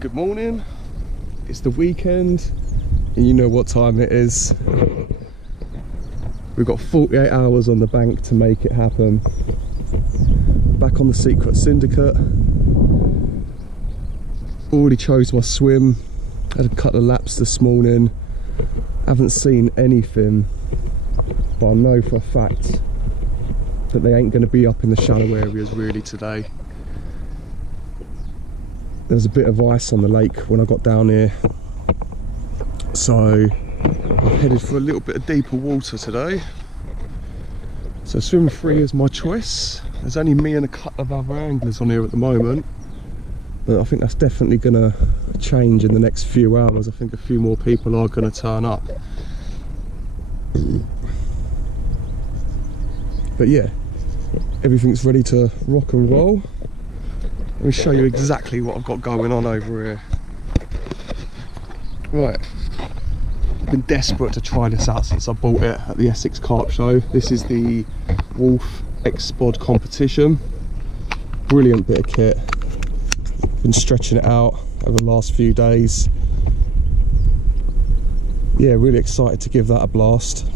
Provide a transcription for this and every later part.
Good morning, it's the weekend and you know what time it is. We've got 48 hours on the bank to make it happen. Back on the Secret Syndicate. Already chose my swim, had a couple of laps this morning. Haven't seen anything, but I know for a fact that they ain't going to be up in the shallow areas really today. There was a bit of ice on the lake when I got down here, so I've headed for a little bit of deeper water today. So swim free is my choice. There's only me and a couple of other anglers on here at the moment, but I think that's definitely going to change in the next few hours. I think a few more people are going to turn up. But yeah, everything's ready to rock and roll. Let me show you exactly what I've got going on over here. Right, I've been desperate to try this out since I bought it at the Essex Carp show. This is the Wolf X-Spod competition. Brilliant bit of kit. Been stretching it out over the last few days. Yeah, really excited to give that a blast.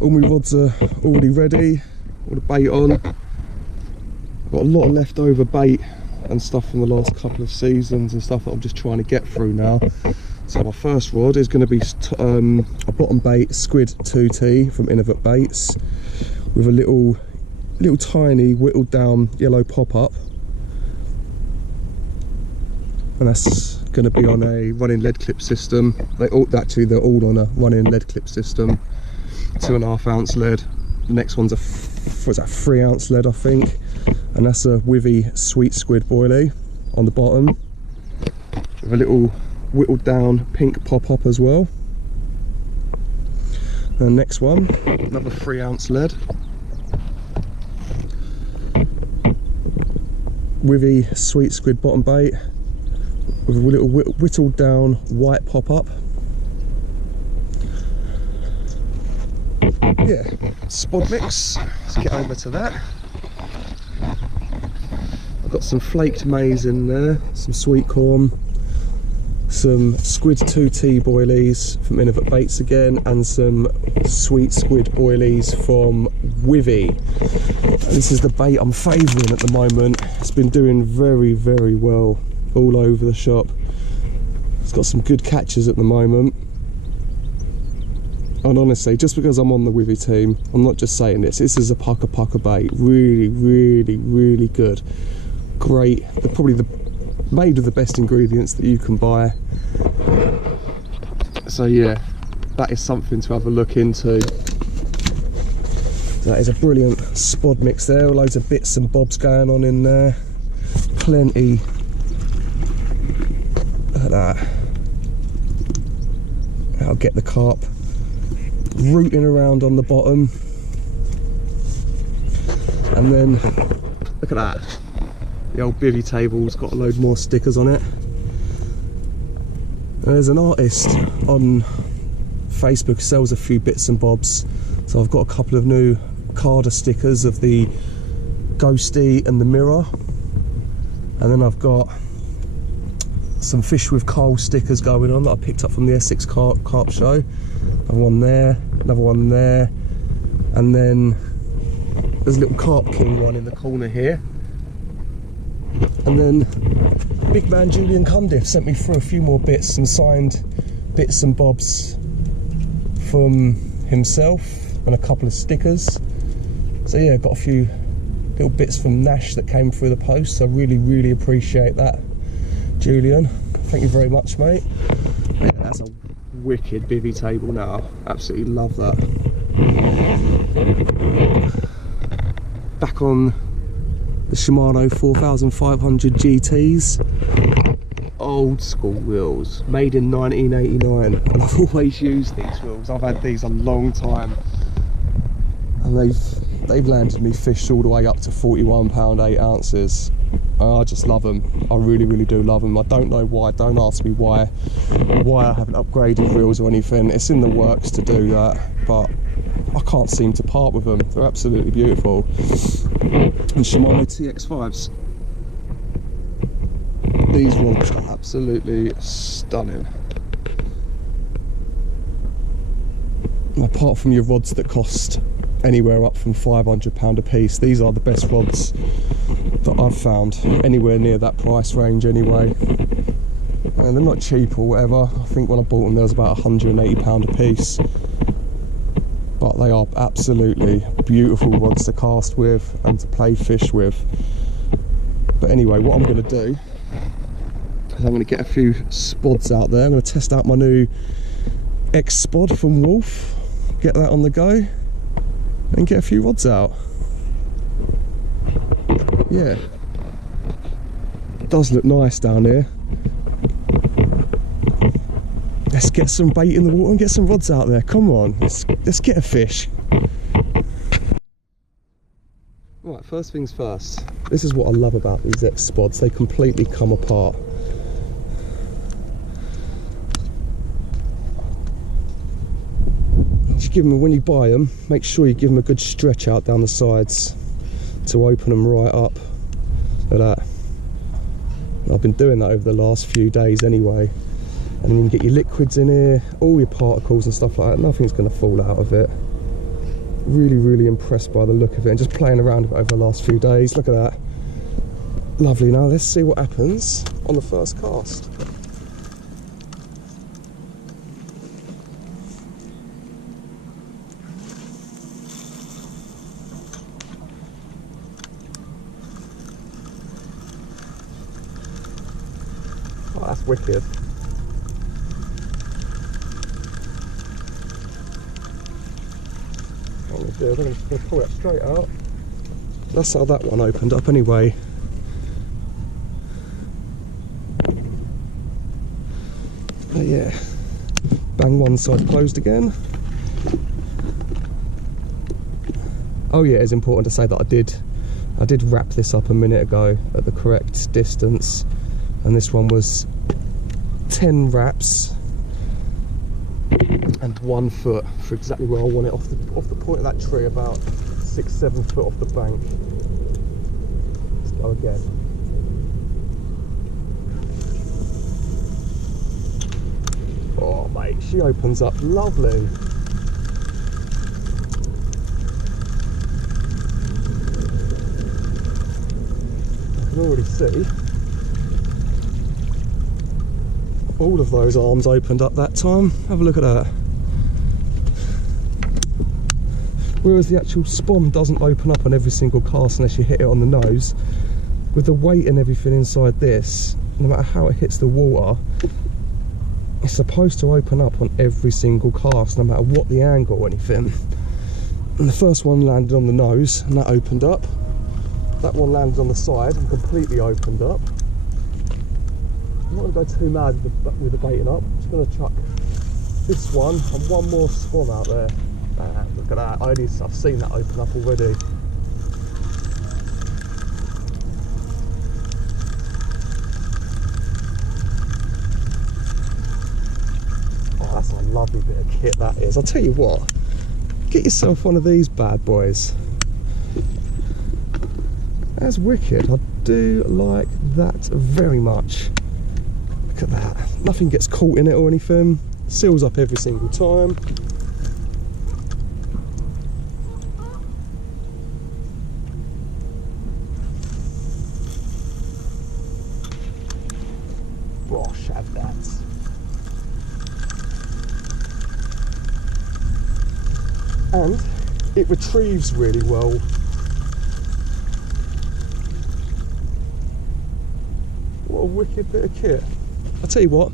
All my rods are already ready, all the bait on. Got a lot of leftover bait and stuff from the last couple of seasons and stuff that I'm just trying to get through now. So my first rod is going to be a bottom bait squid 2T from Innovate Baits with a little tiny whittled down yellow pop-up, and that's going to be on a running lead clip system. They're all on a running lead clip system, 2.5 ounce lead. The next one's a 3 ounce lead, I think, and that's a Wivy sweet squid boilie on the bottom with a little whittled down pink pop-up as well. And the next one, another 3 ounce lead, Wivy sweet squid bottom bait with a little whittled down white pop-up. Yeah, spod mix. Let's get over to that. I've got some flaked maize in there, some sweet corn, some squid 2T boilies from Innovate Baits again, and some sweet squid boilies from Wivy. This is the bait I'm favouring at the moment. It's been doing very, very well all over the shop. It's got some good catches at the moment. And honestly, just because I'm on the Wivy team, I'm not just saying this. This is a pucker bait. Really, really, really good. Great. They're probably made of the best ingredients that you can buy. So yeah, that is something to have a look into. That is a brilliant spod mix there. Loads of bits and bobs going on in there. Plenty. Look at that. I'll get the carp rooting around on the bottom, and then look at that, the old bivvy table's got a load more stickers on it. And there's an artist on Facebook who sells a few bits and bobs, so I've got a couple of new Carder stickers of the Ghosty and the Mirror, and then I've got some Fish with Coal stickers going on that I picked up from the Essex Carp show. Another one there, another one there, and then there's a little Carp King one in the corner here. And then big man Julian Cundiff sent me through a few more bits, some signed bits and bobs from himself and a couple of stickers. So yeah, got a few little bits from Nash that came through the post, so I really, really appreciate that, Julian. Thank you very much, mate. Yeah, that's a wicked bivvy table now. Absolutely love that. Back on the Shimano 4500 GTs. Old school wheels, made in 1989, and I've always used these wheels. I've had these a long time, and they've landed me fish all the way up to 41 pound 8 ounces. I just love them. I really, really do love them. I don't know why. Don't ask me why I haven't upgraded reels or anything. It's in the works to do that, but I can't seem to part with them. They're absolutely beautiful. And Shimano TX5s. These rods are absolutely stunning. Apart from your rods that cost anywhere up from £500 a piece, these are the best rods that I've found, anywhere near that price range anyway. And they're not cheap or whatever. I think when I bought them there was about £180 a piece. But they are absolutely beautiful rods to cast with and to play fish with. But anyway, what I'm going to do is I'm going to get a few spods out there. I'm going to test out my new X-Spod from Wolf, get that on the go, and get a few rods out. Yeah, it does look nice down here. Let's get some bait in the water and get some rods out there. Come on, let's get a fish. Right, first things first. This is what I love about these X-Spods. They completely come apart. Just give them, when you buy them, make sure you give them a good stretch out down the sides to open them right up. Look at that. I've been doing that over the last few days anyway. And then you can get your liquids in here, all your particles and stuff like that. Nothing's going to fall out of it. Really, really impressed by the look of it, and just playing around with it over the last few days. Look at that. Lovely. Now let's see what happens on the first cast. Oh, that's wicked. I'm just going to pull it straight out. That's how that one opened up anyway. But yeah, bang one side closed again. Oh yeah, it's important to say that I did wrap this up a minute ago at the correct distance, and this one was 10 wraps and 1 foot for exactly where I want it, off the point of that tree, about 6-7 foot off the bank. Let's go again. Oh mate, she opens up lovely. I can already see all of those arms opened up that time. Have a look at that. Whereas the actual spawn doesn't open up on every single cast unless you hit it on the nose. With the weight and everything inside this, no matter how it hits the water, it's supposed to open up on every single cast, no matter what the angle or anything. And the first one landed on the nose and that opened up. That one landed on the side and completely opened up. I'm not going to go too mad with the baiting up. I'm just going to chuck this one and one more spawn out there. Look at that, I've seen that open up already. Oh, that's a lovely bit of kit that is. I'll tell you what, get yourself one of these bad boys. That's wicked. I do like that very much. Look at that, nothing gets caught in it or anything. Seals up every single time. Gosh, have that. And it retrieves really well. What a wicked bit of kit. I'll tell you what,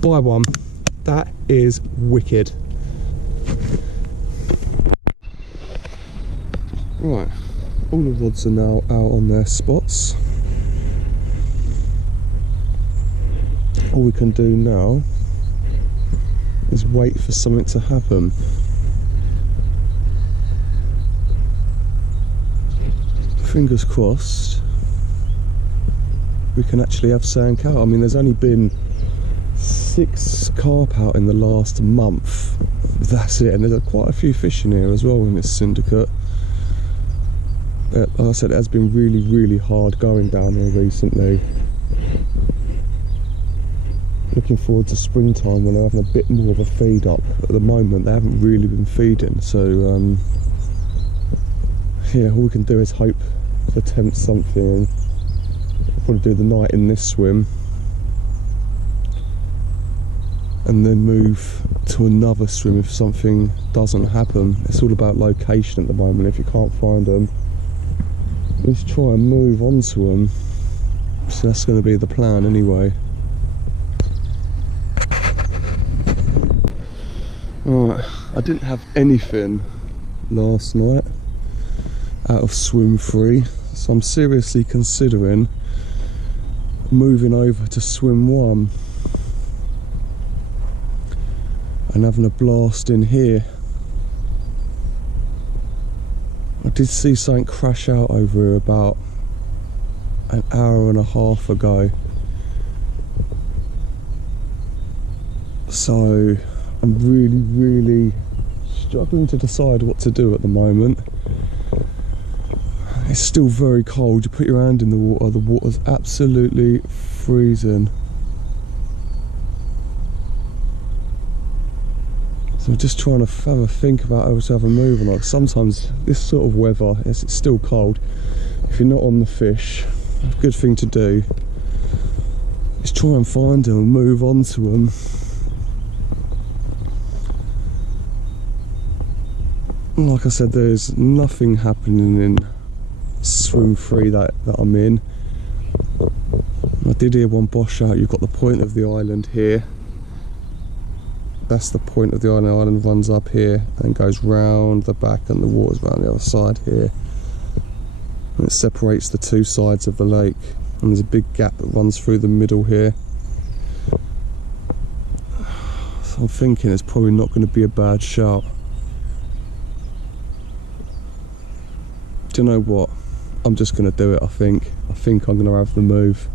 buy one. That is wicked. Right, all the rods are now out on their spots. All we can do now is wait for something to happen. Fingers crossed we can actually have sand out. I mean, there's only been 6 carp out in the last month. That's it, and there's quite a few fish in here as well in this syndicate. Like I said, it has been really, really hard going down here recently. Looking forward to springtime when they're having a bit more of a feed up. At the moment they haven't really been feeding, so yeah, all we can do is hope to attempt something. Probably do the night in this swim and then move to another swim if something doesn't happen. It's all about location at the moment. If you can't find them, let's try and move on to them. So that's going to be the plan anyway. Alright, I didn't have anything last night out of swim 3, so I'm seriously considering moving over to swim 1 and having a blast in here. I did see something crash out over here about an hour and a half ago, so I'm really struggling to decide what to do at the moment. It's still very cold. You put your hand in the water's absolutely freezing. So I'm just trying to have a think about how to have a move or not. Sometimes this sort of weather, as it's still cold, if you're not on the fish, a good thing to do is try and find them and move on to them. Like I said, there's nothing happening in swim 3 that I'm in. I did hear one bosh out. You've got the point of the island here. That's the point of the island. The island runs up here and goes round the back, and the water's round the other side here. And it separates the two sides of the lake. And there's a big gap that runs through the middle here. So I'm thinking it's probably not going to be a bad shot. Do you know what? I'm just going to do it, I think. I think I'm going to have the move.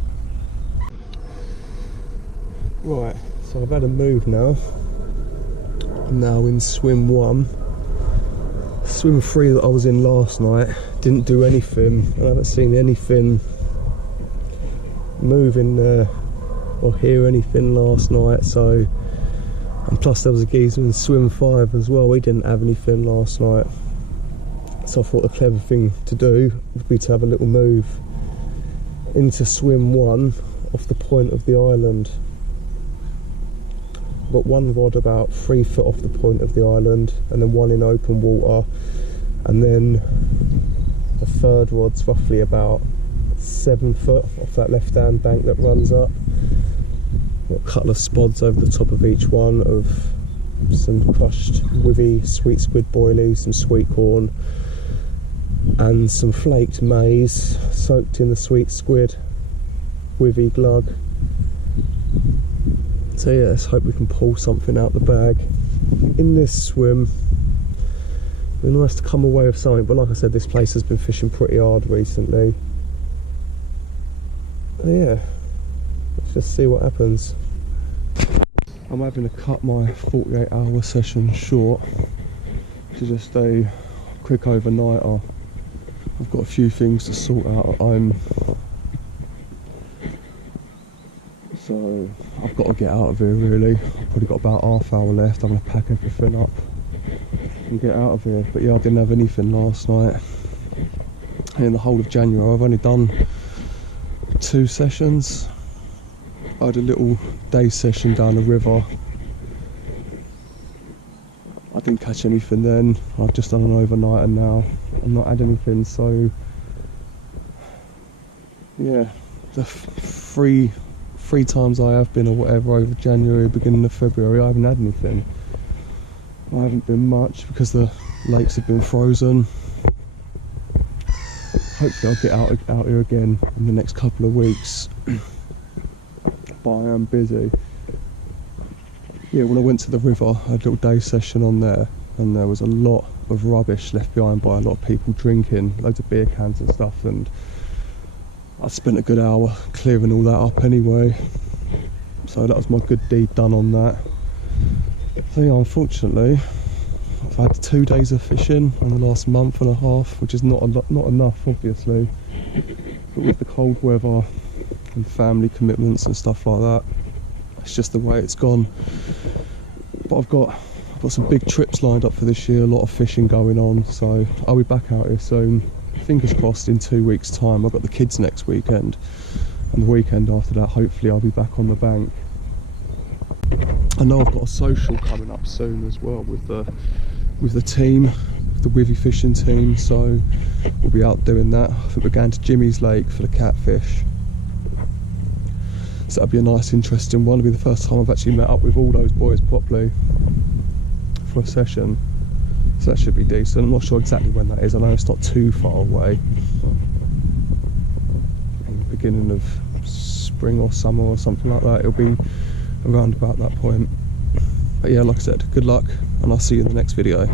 Right, so I've had a move now. I'm now in swim 1. Swim 3 that I was in last night didn't do anything. I haven't seen anything moving or hear anything last night. So, and plus there was a geezer in swim 5 as well. We didn't have anything last night. So I thought the clever thing to do would be to have a little move into swim 1 off the point of the island. Got one rod about 3 foot off the point of the island, and then one in open water, and then the third rod's roughly about 7 foot off that left hand bank that runs up. Got a couple of spods over the top of each one of some crushed withy sweet squid boilies, some sweet corn, and some flaked maize soaked in the sweet squid withy glug. So yeah, let's hope we can pull something out the bag in this swim. It'd be nice to come away with something, but like I said, this place has been fishing pretty hard recently. So yeah, let's just see what happens. I'm having to cut my 48-hour session short to just a quick overnighter. I've got a few things to sort out at home, so I've got to get out of here really. I've probably got about half hour left. I'm going to pack everything up and get out of here. But yeah, I didn't have anything last night. And in the whole of January I've only done 2 sessions. I had a little day session down the river. I didn't catch anything then. I've just done an overnight and now I've not had anything, so yeah, the three times I have been or whatever over January, beginning of February, I haven't had anything. I haven't been much because the lakes have been frozen. Hopefully I'll get out here again in the next couple of weeks. But I am busy. Yeah, when I went to the river, I had a little day session on there, and there was a lot of rubbish left behind by a lot of people drinking, loads of beer cans and stuff, and I spent a good hour clearing all that up anyway. So that was my good deed done on that. So yeah, unfortunately, I've had 2 days of fishing in the last month and a half, which is not enough, obviously. But with the cold weather and family commitments and stuff like that, it's just the way it's gone. But I've got some big trips lined up for this year, a lot of fishing going on, so I'll be back out here soon. Fingers crossed in 2 weeks time. I've got the kids next weekend, and the weekend after that hopefully I'll be back on the bank. I know I've got a social coming up soon as well with the team, the Wivy fishing team, so we'll be out doing that. I think we're going to Jimmy's Lake for the catfish, so that'll be a nice interesting one. It'll be the first time I've actually met up with all those boys properly for a session, so that should be decent. I'm not sure exactly when that is. I know it's not too far away, in the beginning of spring or summer or something like that. It'll be around about that point. But yeah, like I said, good luck, and I'll see you in the next video.